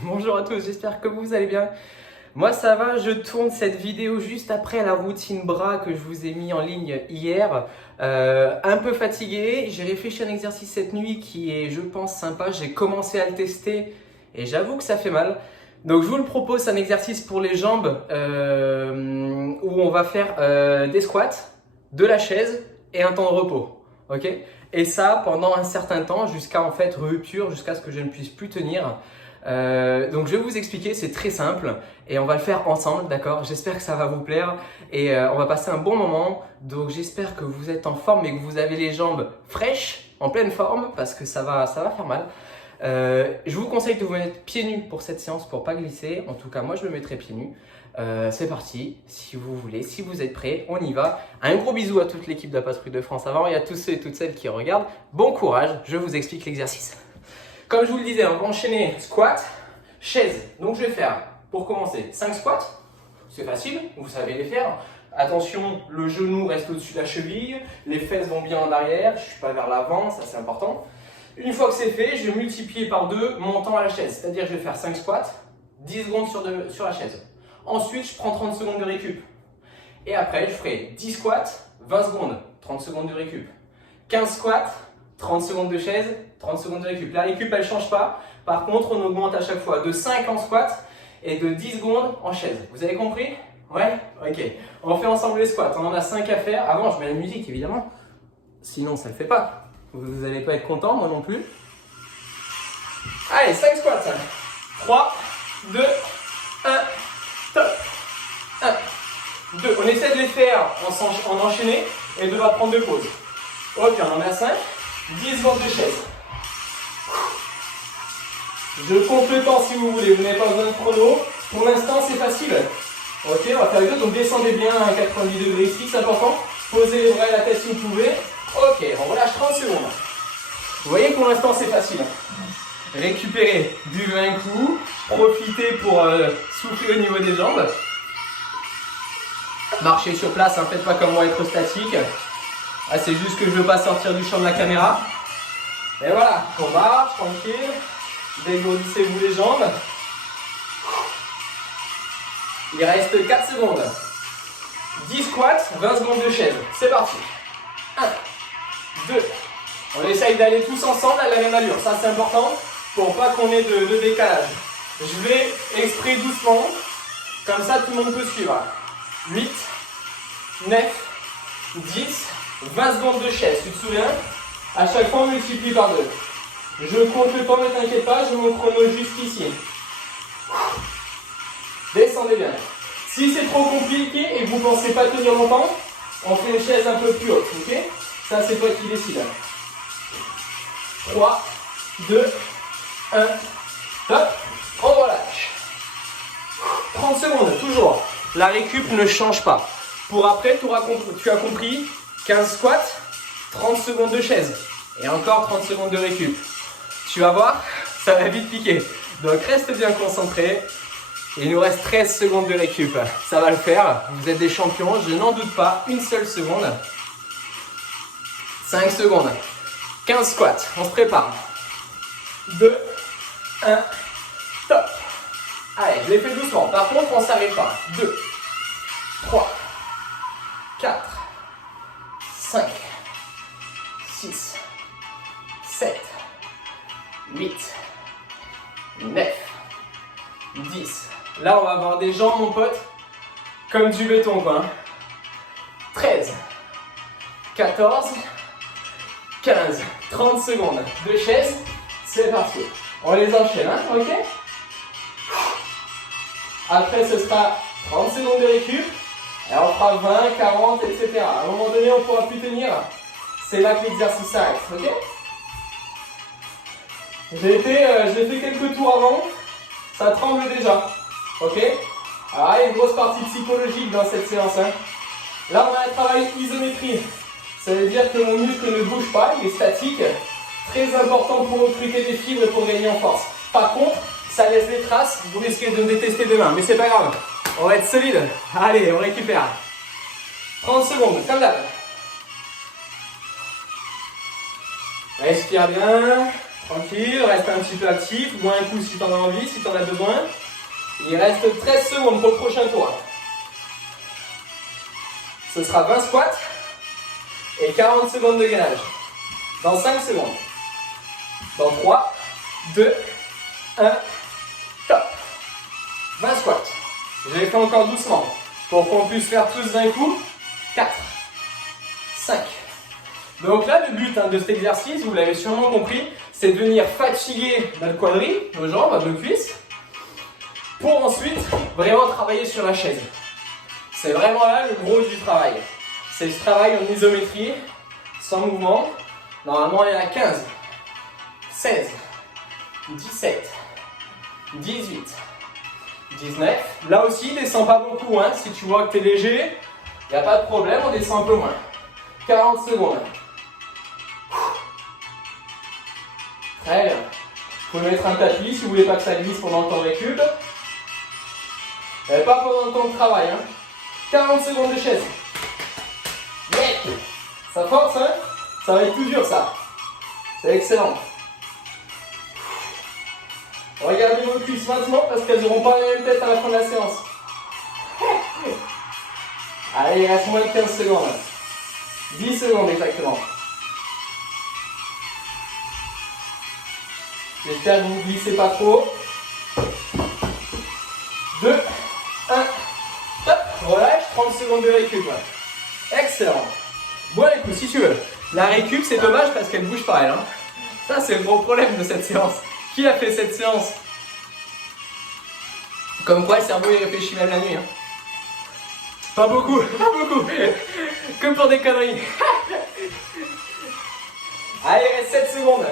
Bonjour à tous, j'espère que vous allez bien. Moi ça va, je tourne cette vidéo juste après la routine bras que je vous ai mis en ligne hier. Un peu fatigué, j'ai réfléchi à un exercice cette nuit qui est, je pense, sympa. J'ai commencé à le tester et j'avoue que ça fait mal. Donc je vous le propose, c'est un exercice pour les jambes où on va faire des squats, de la chaise et un temps de repos. Ok? Et ça pendant un certain temps jusqu'à en fait rupture, jusqu'à ce que je ne puisse plus tenir. Donc je vais vous expliquer, c'est très simple et on va le faire ensemble, d'accord? J'espère que ça va vous plaire et on va passer un bon moment. Donc j'espère que vous êtes en forme et que vous avez les jambes fraîches, en pleine forme, parce que ça va faire mal. Je vous conseille de vous mettre pieds nus pour cette séance pour pas glisser. En tout cas, moi je me mettrai pieds nus. C'est parti, si vous voulez, si vous êtes prêts, on y va. Un gros bisou à toute l'équipe d'Apaspru de France avant et à tous ceux et toutes celles qui regardent. Bon courage, je vous explique l'exercice. Comme je vous le disais, on va enchaîner squat, chaise. Donc je vais faire, pour commencer, 5 squats. C'est facile, vous savez les faire. Attention, le genou reste au-dessus de la cheville, les fesses vont bien en arrière, je ne suis pas vers l'avant, ça c'est important. Une fois que c'est fait, je vais multiplier par 2 mon temps à la chaise. C'est-à-dire que je vais faire 5 squats, 10 secondes sur la chaise. Ensuite, je prends 30 secondes de récup. Et après, je ferai 10 squats, 20 secondes, 30 secondes de récup. 15 squats, 30 secondes de chaise, 30 secondes de récup. La récup, elle ne change pas. Par contre, on augmente à chaque fois de 5 en squat et de 10 secondes en chaise. Vous avez compris? Ouais? Ok. On fait ensemble les squats. On en a 5 à faire. Avant, je mets la musique, évidemment. Sinon, ça ne le fait pas. Vous n'allez pas être content, moi non plus. Allez, 5 squats. 3, 2, 1, top. 1, 2. On essaie de les faire en enchaîné et de ne pas prendre de pause. Ok, on en a 5. 10 secondes de chaise. Je compte le temps si vous voulez, vous n'avez pas besoin de chrono. Pour l'instant, c'est facile. Ok, on va faire les deux. Donc descendez bien à 90 degrés ici, c'est important. Posez les bras et la tête si vous pouvez. Ok, on relâche 30 secondes. Vous voyez, pour l'instant, c'est facile. Récupérez, buvez un coup. Profitez pour souffler au niveau des jambes. Marchez sur place, hein, faites pas comme moi être statique. Ah, c'est juste que je ne veux pas sortir du champ de la caméra. Et voilà, on marche, tranquille. Dégourdissez-vous les jambes. Il reste 4 secondes. 10 squats, 20 secondes de chaise. C'est parti. 1, 2. On essaye d'aller tous ensemble à la même allure. Ça, c'est important pour pas qu'on ait de décalage. Je vais exprès doucement. Comme ça, tout le monde peut suivre. 8, 9, 10. 20 secondes de chaise, tu te souviens? À chaque fois, on multiplie par 2. Je compte le temps, ne t'inquiète pas, je mon chrono jusqu'ici. Descendez bien. Si c'est trop compliqué et que vous ne pensez pas tenir longtemps, on fait une chaise un peu plus haute, ok? Ça, c'est toi qui décides. 3, 2, 1, top, on relâche. 30 secondes, toujours. La récup ne change pas. Pour après, tu as compris, 15 squats, 30 secondes de chaise et encore 30 secondes de récup. Tu vas voir, ça va vite piquer. Donc reste bien concentré. Il nous reste 13 secondes de récup. Ça va le faire. Vous êtes des champions, je n'en doute pas. Une seule seconde. 5 secondes. 15 squats. On se prépare. 2, 1, top. Allez, je les fais doucement. Par contre, on ne s'arrête pas. 2, 3, 4, 5, 6, 7, 8, 9, 10. Là, on va avoir des jambes, mon pote, comme du béton, quoi. 13, 14, 15, 30 secondes de chaise. C'est parti. On les enchaîne, hein, ok? Après, ce sera 30 secondes de récup. Et on fera 20, 40, etc. À un moment donné, on ne pourra plus tenir. C'est là que l'exercice s'arrête, ok? J'ai fait quelques tours avant. Ça tremble déjà, ok? Alors, il y a une grosse partie psychologique dans cette séance, hein. Là, on a un travail isométrie. Ça veut dire que mon muscle ne bouge pas, il est statique. Très important pour recruter des fibres et pour gagner en force. Par contre, ça laisse des traces. Vous risquez de me détester demain, mais c'est pas grave. On va être solide. Allez, on récupère. 30 secondes, comme d'hab. Respire bien. Tranquille, reste un petit peu actif. Bois un coup si tu en as envie, si tu en as besoin. Il reste 13 secondes pour le prochain tour. Ce sera 20 squats et 40 secondes de gainage. Dans 5 secondes. Dans 3, 2, 1, top. 20 squats. Je les fais encore doucement pour qu'on puisse faire tous d'un coup. 4, 5. Donc là, le but de cet exercice, vous l'avez sûrement compris, c'est de venir fatiguer notre quadrille, nos jambes, nos cuisses, pour ensuite vraiment travailler sur la chaise. C'est vraiment là le gros du travail. C'est ce travail en isométrie, sans mouvement. Normalement, il y en a 15, 16, 17, 18, 19. Là aussi, descends pas beaucoup. Si tu vois que tu es léger, il n'y a pas de problème, on descend un peu moins. 40 secondes. Très bien. Vous pouvez mettre un tapis si vous voulez pas que ça glisse pendant le temps de récup. Mais pas pendant le temps de travail. 40 secondes de chaise. Yeah. Ça force, ça va être plus dur ça. C'est excellent. Regardez vos cuisses maintenant parce qu'elles n'auront pas la même tête à la fin de la séance. Allez, il reste moins de 15 secondes. 10 secondes exactement. J'espère que vous ne glissez pas trop. 2, 1, top, relâche, 30 secondes de récup. Excellent. Bon, écoute, si tu veux, la récup, c'est dommage parce qu'elle bouge pas, elle. Ça, c'est le gros problème de cette séance. Qui a fait cette séance? Comme quoi, le cerveau, il réfléchit même la nuit. Pas beaucoup, pas beaucoup. Que pour des conneries. Allez, il reste 7 secondes.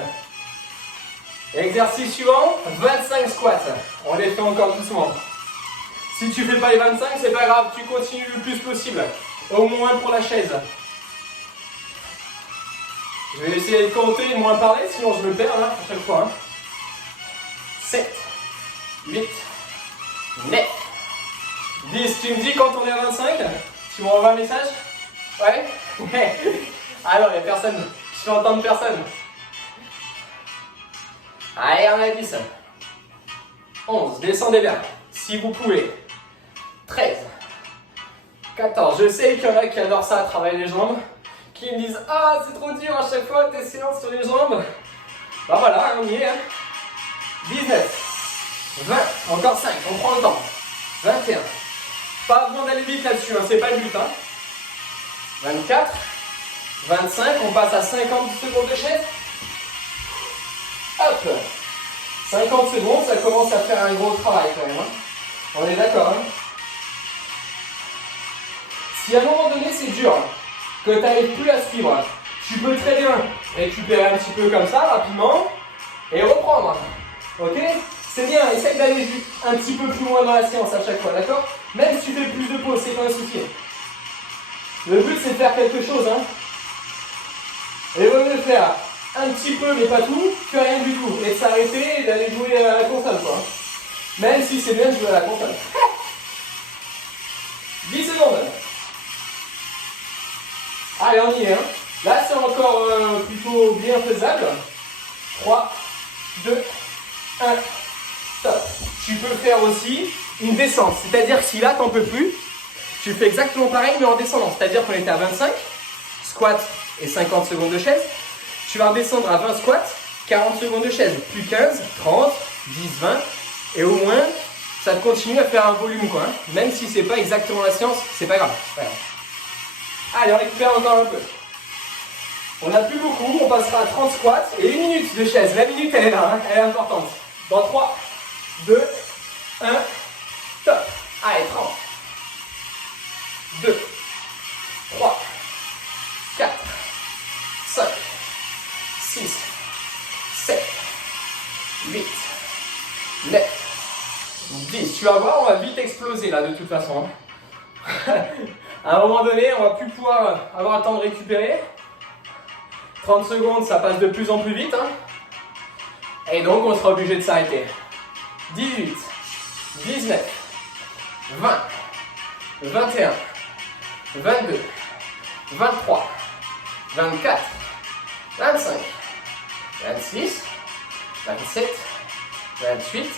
Exercice suivant, 25 squats. On les fait encore doucement. Si tu fais pas les 25, c'est pas grave, tu continues le plus possible. Au moins pour la chaise. Je vais essayer de compter et moins parler, sinon je me perds à chaque fois. 7, 8, 9, 10. Tu me dis quand on est à 25? Tu m'envoies un message? Ouais. Alors, il n'y a personne. Je fais entendre personne. Allez, on a 10. 11. Descendez bien, si vous pouvez. 13. 14. Je sais qu'il y en a qui adorent ça, travailler les jambes. Qui me disent « Ah, c'est trop dur à chaque fois tes séances sur les jambes. » Bah voilà, on y est. 19. 20. Encore 5. On prend le temps. 21. Pas besoin d'aller vite là-dessus, c'est pas le but. 24. 25. On passe à 50 secondes de chaise. Hop. 50 secondes, ça commence à faire un gros travail quand même. On est d'accord. Si à un moment donné c'est dur, que tu n'arrives plus à suivre, tu peux très bien récupérer un petit peu comme ça, rapidement, et reprendre. Ok? C'est bien, essaye d'aller un petit peu plus loin dans la séance à chaque fois, d'accord? Même si tu fais plus de pauses, c'est pas un souci. Le but c'est de faire quelque chose. Et vaut mieux faire un petit peu, mais pas tout, que rien du tout. Et de s'arrêter et d'aller jouer à la console, quoi. Même si c'est bien de jouer à la console. 10 secondes. Allez, on y est. Là, c'est encore plutôt bien faisable. 3, 2, 1, top. Tu peux faire aussi une descente. C'est-à-dire que si là, t'en peux plus, tu fais exactement pareil, mais en descendant. C'est-à-dire qu'on était à 25, squat et 50 secondes de chaise. Tu vas redescendre à 20 squats, 40 secondes de chaise. Plus 15, 30, 10, 20. Et au moins, ça te continue à faire un volume, quoi. Même si c'est pas exactement la séance, c'est pas grave. Allez, on récupère encore un peu. On n'a plus beaucoup, on passera à 30 squats et 1 minute de chaise. La minute, elle est là, elle est importante. Dans 3, 2, 1, top. Allez, 30. 2, 3, 4, 5, 6, 7, 8, 9, 10. Tu vas voir, on va vite exploser là de toute façon. À un moment donné, on va plus pouvoir avoir le temps de récupérer. 30 secondes, ça passe de plus en plus vite. Et donc, on sera obligé de s'arrêter. 18, 19, 20, 21, 22, 23, 24, 25, 26, 27, 28,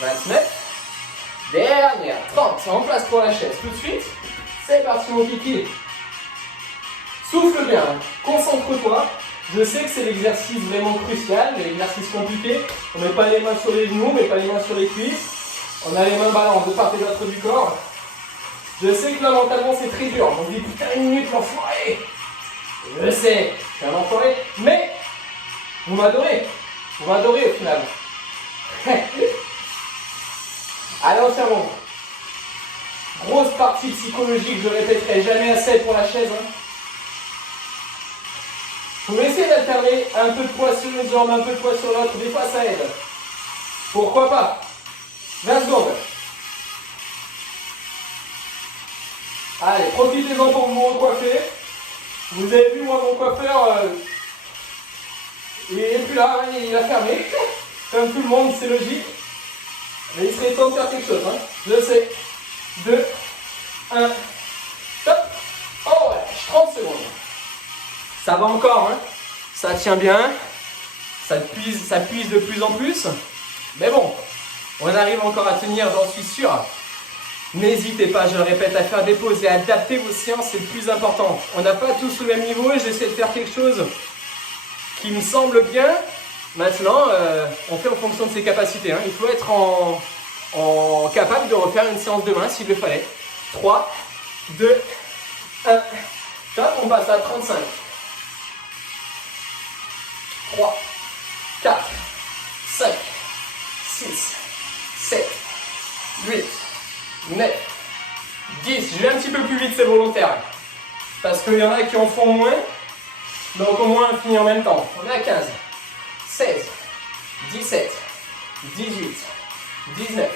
29, dernière, 30, en place pour la chaise, tout de suite, c'est parti mon kiki. Souffle bien, concentre-toi, je sais que c'est l'exercice vraiment crucial, l'exercice compliqué, on ne met pas les mains sur les genoux, on ne met pas les mains sur les cuisses, on a les mains balances de part et d'autre du corps. Je sais que là mentalement c'est très dur, on dit putain 1 minute l'enfoiré. Je sais, je suis un enfoiré, mais vous m'adorez au final. Allez, on serre. Grosse partie psychologique, je répéterai jamais assez pour la chaise. Vous pouvez essayer d'alterner un peu de poids sur une jambe, un peu de poids sur l'autre, des fois ça aide. Pourquoi pas? 20 secondes. Allez, profitez-en pour vous recoiffer. Vous avez vu, moi, mon coiffeur, il n'est plus là, il a fermé. Comme tout le monde, c'est logique. Mais il serait temps de faire quelque chose. Je sais. 2, 1, top. Oh ouais, 30 secondes. Ça va encore, ça tient bien. Ça puise de plus en plus. Mais bon, on arrive encore à tenir, j'en suis sûr. N'hésitez pas, je le répète, à faire des pauses et à adapter vos séances, c'est le plus important. On n'a pas tous le même niveau et j'essaie de faire quelque chose qui me semble bien. Maintenant, on fait en fonction de ses capacités. Il faut être capable de refaire une séance demain s'il le fallait. 3, 2, 1. Top, on passe à 35. 3, 4, 5, 6, 7, 8, 9, 10. Je vais un petit peu plus vite, c'est volontaire. Parce qu'il y en a qui en font moins. Donc au moins on finit en même temps. On est à 15, 16, 17, 18, 19,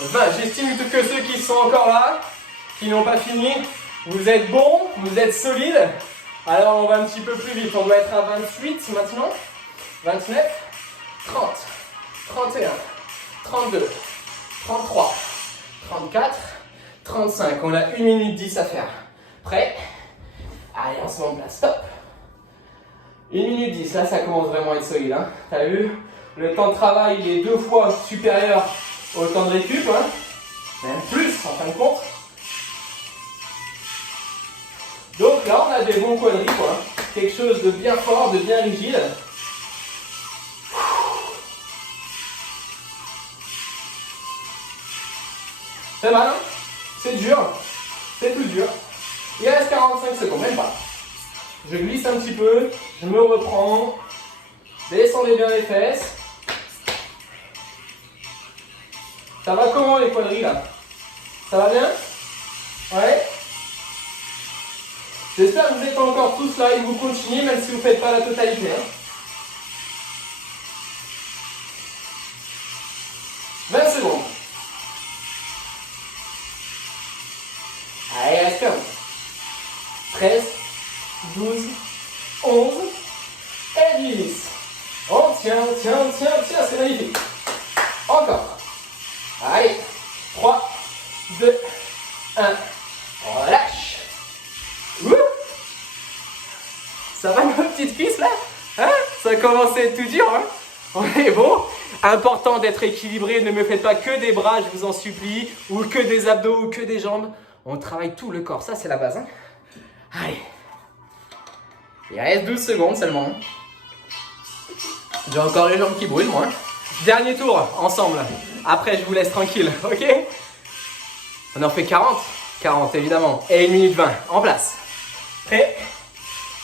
20. J'estime que ceux qui sont encore là, qui n'ont pas fini, vous êtes bons, vous êtes solides. Alors on va un petit peu plus vite. On doit être à 28 maintenant. 29, 30, 31, 32, 33, 34, 35. On a 1 minute 10 à faire. Prêt? Allez, on se met en place. Stop. 1 minute 10. Là, ça commence vraiment à être solide. T'as vu? Le temps de travail, il est 2 fois supérieur au temps de récup. Même plus, en fin de compte. Donc là, on a des bons quadris, quoi. Quelque chose de bien fort, de bien rigide. C'est mal, c'est dur, c'est tout dur. Il reste 45 secondes, même pas. Je glisse un petit peu, je me reprends. Descendez bien les fesses. Ça va comment les quadris là? Ça va bien? Ouais? J'espère que vous êtes encore tous là et que vous continuez même si vous ne faites pas la totalité. 20 secondes. Allez, reste 15. 13, 12, 11 et 10. On tient, c'est magnifique. Encore. Allez, 3, 2, 1. Relâche. Ouh. Ça va nos petites cuisses là? Ça commence à être tout dur. On est bon. Important d'être équilibré. Ne me faites pas que des bras, je vous en supplie. Ou que des abdos ou que des jambes. On travaille tout le corps. Ça, c'est la base. Allez. Il reste 12 secondes seulement. J'ai encore les jambes qui brûlent, moi. Dernier tour, ensemble. Après, je vous laisse tranquille, ok? On en fait 40. 40, évidemment. Et 1 minute 20. En place. Prêt?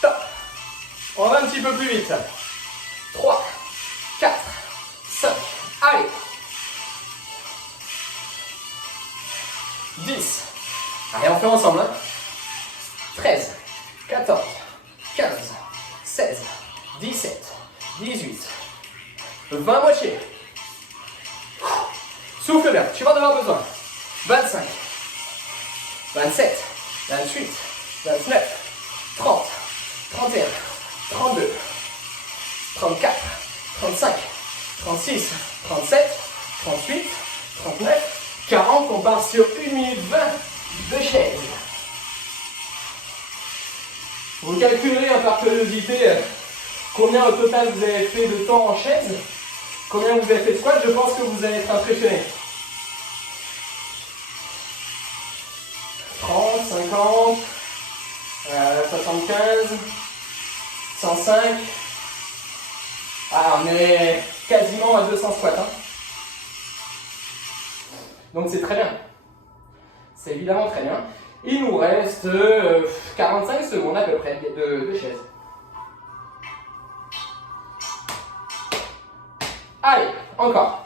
Top. On va un petit peu plus vite. 3, 4, 5. Allez. 10. Allez, on fait ensemble. 13, 14, 15, 16, 17, 18, 20 moitiés. Souffle bien, tu vas en avoir besoin. 25, 27, 28, 29, 30, 31, 32, 34, 35, 36, 37, 38, 39, 40. On part sur 1 minute 20 de chaise. Vous calculerez par curiosité combien au total vous avez fait de temps en chaise. combien vous avez fait de squat, je pense que vous allez être impressionné. 30, 50, 75, 105. Ah, on est quasiment à 200 squats. Hein. Donc c'est très bien. C'est évidemment très bien. Il nous reste 45 secondes à peu près de chaise. Allez, encore.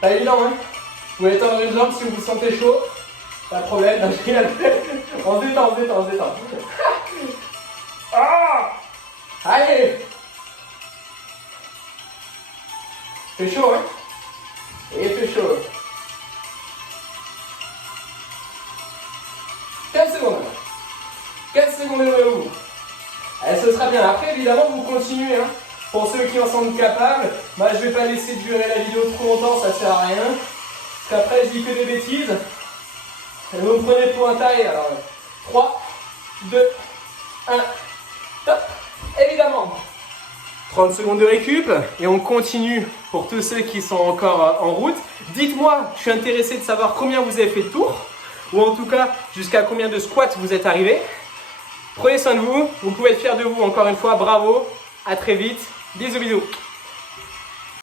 Pas évident, hein? Vous pouvez tendre une jambe si vous vous sentez chaud. Pas de problème. On se détend, on se détend, on se détend. Ah! Allez! Fait chaud, hein? Et il fait chaud. 4 secondes. 4 secondes et vous. Allez, ce sera bien. Après, évidemment, vous continuez. Hein. Pour ceux qui en sont capables, je ne vais pas laisser durer la vidéo trop longtemps, ça sert à rien. Parce qu'après, je dis que des bêtises. Et vous me prenez pour un taré. Alors, 3, 2, 1, top. Évidemment. 30 secondes de récup et on continue pour tous ceux qui sont encore en route. Dites-moi, je suis intéressé de savoir combien vous avez fait de tours ou en tout cas jusqu'à combien de squats vous êtes arrivé. Prenez soin de vous, vous pouvez être fiers de vous encore une fois, bravo, à très vite, bisous bisous.